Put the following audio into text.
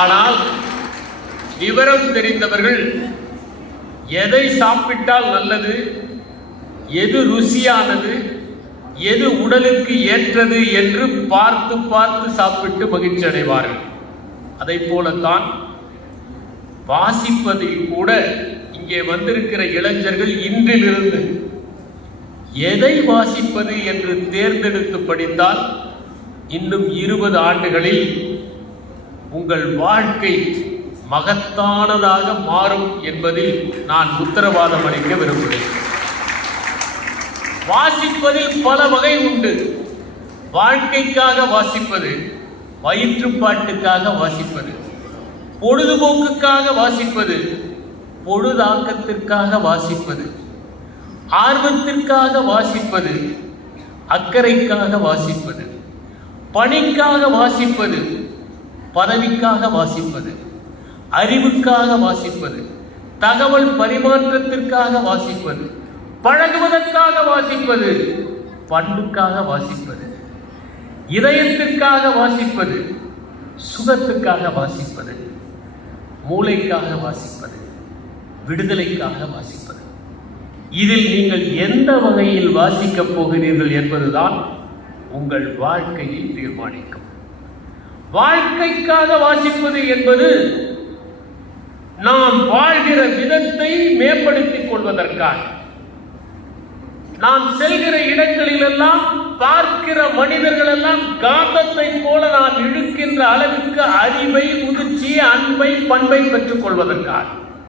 ஆனால் விவரம் தெரிந்தவர்கள் எதை சாப்பிட்டால் நல்லது, எது ருசியானது, எது உடலுக்கு ஏற்றது என்று பார்த்து பார்த்து சாப்பிட்டு மகிழ்ச்சி அடைவார்கள். அதை போலத்தான் வாசிப்பதில் கூட இங்கே வந்திருக்கிற இளைஞர்கள் இன்றிலிருந்து எதை வாசிப்பது என்று தேர்ந்தெடுத்து படித்தால் இன்னும் 20 ஆண்டுகளில் உங்கள் வாழ்க்கை மகத்தானதாக மாறும் என்பதில் நான் உத்தரவாதம் அளிக்க விரும்புகிறேன். வாசிப்பதில் பல வகை உண்டு. வாழ்க்கைக்காக வாசிப்பது, வயிற்றுப்பாட்டுக்காக வாசிப்பது, பொழுதுபோக்குக்காக வாசிப்பது, பொழுதாக்கத்திற்காக வாசிப்பது, ஆர்வத்திற்காக வாசிப்பது, அக்கறைக்காக வாசிப்பது, பணிக்காக வாசிப்பது, பதவிக்காக வாசிப்பது, அறிவுக்காக வாசிப்பது, தகவல் பரிமாற்றத்திற்காக வாசிப்பது, பழகுவதற்காக வாசிப்பது, பண்புக்காக வாசிப்பது, இதயத்திற்காக வாசிப்பது, சுகத்துக்காக வாசிப்பது, மூளைக்காக வாசிப்பது, விடுதலைக்காக வாசிப்பது. இதில் நீங்கள் எந்த வகையில் வாசிக்கப் போகிறீர்கள் என்பதுதான் உங்கள் வாழ்க்கையை தீர்மானிக்கும். வாழ்க்கைக்காக வாசிப்பது என்பது நாம் வாழ்கிற விதத்தை மேம்படுத்திக் கொள்வதற்காக, நாம் செல்கிற இடங்களிலெல்லாம் பார்க்கிற மனிதர்கள் எல்லாம் காந்தத்தை போல நாம் இழுக்கின்ற அளவிற்கு அறிவை, முதிர்ச்சி, அன்பை, பண்பை பெற்றுக் கொள்வதற்காக.